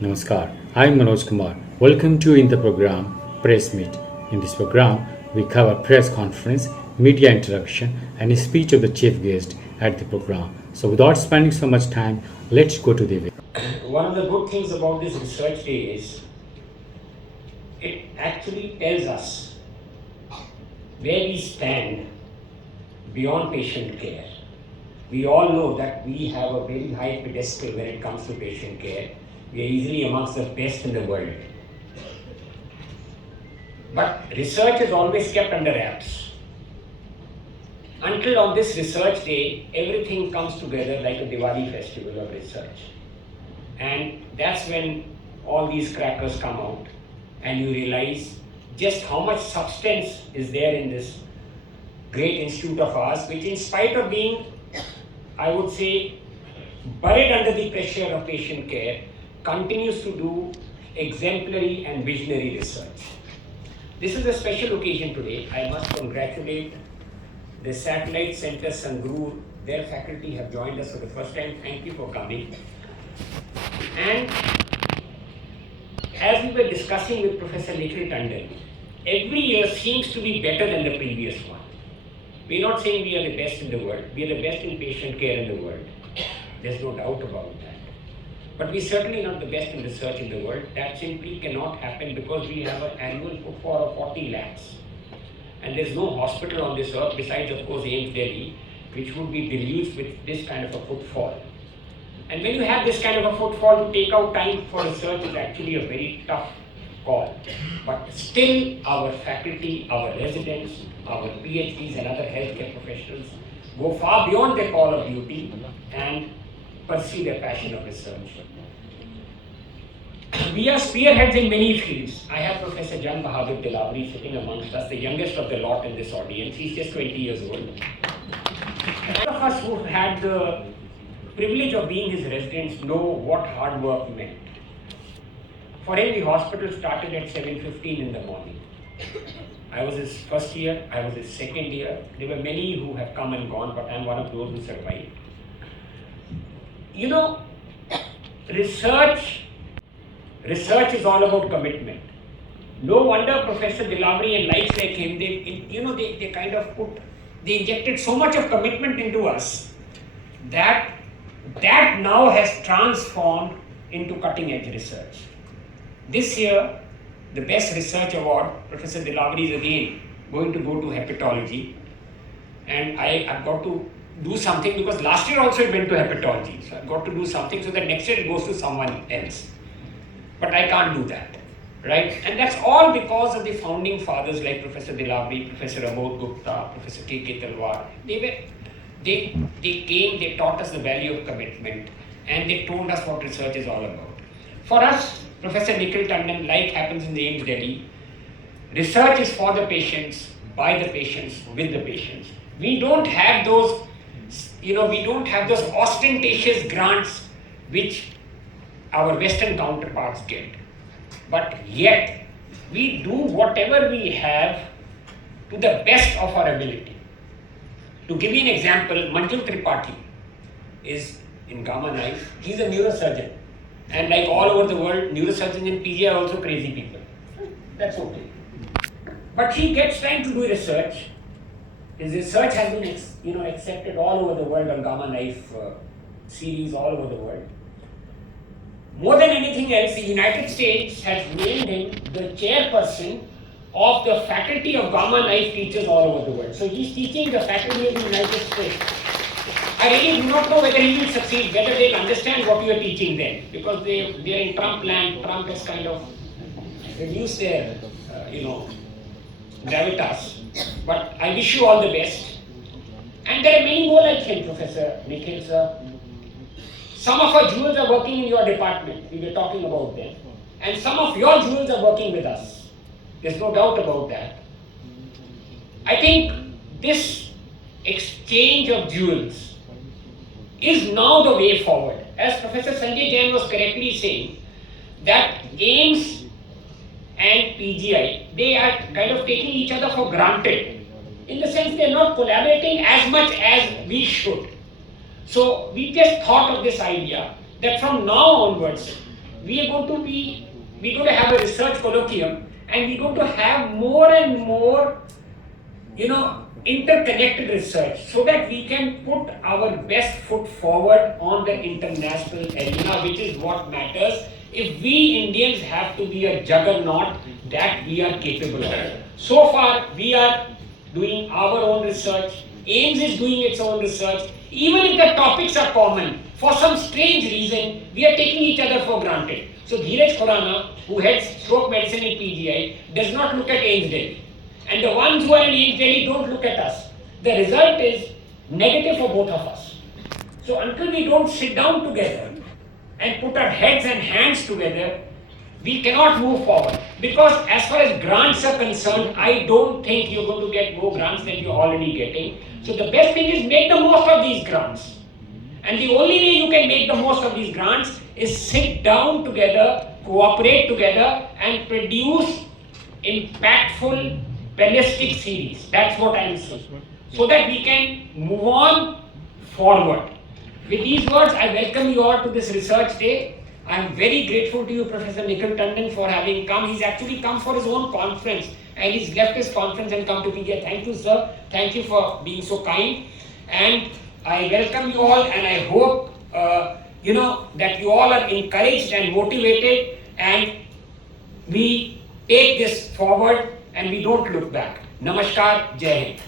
Namaskar. I'm Manoj Kumar. Welcome to in the program Press Meet. In this program, we cover press conference, media interaction, and a speech of the chief guest at the program. So, without spending so much time, let's go to the event. One of the good things about this research day is it actually tells us where we stand beyond patient care. We all know that we have a very high pedestal when it comes to patient care. We are easily amongst the best in the world. But research is always kept under wraps. Until on this research day, everything comes together like a Diwali festival of research. And that's when all these crackers come out and you realize just how much substance is there in this great institute of ours, which in spite of being, I would say, buried under the pressure of patient care, continues to do exemplary and visionary research. This is a special occasion today. I must congratulate the Satellite Center Sangrur. Their faculty have joined us for the first time. Thank you for coming. And as we were discussing with Professor Nikhil Tandon, every year seems to be better than the previous one. We're not saying we are the best in the world. We are the best in patient care in the world. There's no doubt about that. But we're certainly not the best in research in the world. That simply cannot happen because we have an annual footfall of 40 lakhs. And there's no hospital on this earth besides, of course, AIIMS Delhi, which would be deluged with this kind of a footfall. And when you have this kind of a footfall, to take out time for research is actually a very tough call. But still, our faculty, our residents, our PhDs and other healthcare professionals go far beyond their call of duty and pursue their passion of research. We are spearheads in many fields. I have Professor Jan Bahadur Dilawri sitting amongst us, the youngest of the lot in this audience. He's just 20 years old. All of us who had the privilege of being his residents know what hard work meant. For him, the hospital started at 7:15 in the morning. I was his first year, I was his second year. There were many who have come and gone, but I'm one of those who survived. You know, research is all about commitment. No wonder Professor Dilawri and likes like him, they kind of they injected so much of commitment into us that now has transformed into cutting edge research. This year, the best research award, Professor Dilawri is again going to go to hepatology. And I've got to do something because last year also it went to hepatology. So I've got to do something so that next year it goes to someone else. But I can't do that, right? And that's all because of the founding fathers like Professor Dilawri, Professor Amod Gupta, Professor K.K. Talwar. They came, they taught us the value of commitment, and they told us what research is all about. For us, Professor Nikhil Tandon, like happens in the AIIMS Delhi, research is for the patients, by the patients, with the patients. We don't have those, ostentatious grants which our Western counterparts get. But yet, we do whatever we have to the best of our ability. To give you an example, Manju Tripathi is in Gamma Knife. He's a neurosurgeon. And like all over the world, neurosurgeons in PG are also crazy people. That's okay. But he gets time to do research. His research has been accepted all over the world on Gamma Knife series all over the world. More than anything else, the United States has named him the chairperson of the faculty of Gamma Knife teachers all over the world. So he's teaching the faculty of the United States. I really do not know whether he will succeed, whether they'll understand what you are teaching then, because they're in Trump land. Trump has kind of reduced their, gravitas. But I wish you all the best. And there are many more like him, Professor Nikhil sir. Some of our jewels are working in your department. We were talking about them. And some of your jewels are working with us. There's no doubt about that. I think this exchange of jewels is now the way forward. As Professor Sanjay Jain was correctly saying, that AIIMS and PGI, they are kind of taking each other for granted. In the sense they're not collaborating as much as we should. So we just thought of this idea that from now onwards, we're going to have a research colloquium, and we're going to have more and more, interconnected research, so that we can put our best foot forward on the international arena, which is what matters. If we Indians have to be a juggernaut, that we are capable of. So far, we are doing our own research. AIIMS is doing its own research. Even if the topics are common, for some strange reason, we are taking each other for granted. So Dheeraj Khurana, who heads stroke medicine in PGI, does not look at AIIMS Delhi. And the ones who are in AIIMS Delhi don't look at us. The result is negative for both of us. So until we don't sit down together and put our heads and hands together, we cannot move forward. Because as far as grants are concerned, I don't think you're going to get more grants than you're already getting. So the best thing is make the most of these grants. And the only way you can make the most of these grants is sit down together, cooperate together, and produce impactful ballistic series. That's what I'm saying. So that we can move on forward. With these words, I welcome you all to this research day. I'm very grateful to you, Professor Nikhil Tandon, for having come. He's actually come for his own conference, and he's left his conference and come to PGI. Thank you, sir. Thank you for being so kind. And I welcome you all, and I hope that you all are encouraged and motivated, and we take this forward and we don't look back. Namaskar, Jai Hind.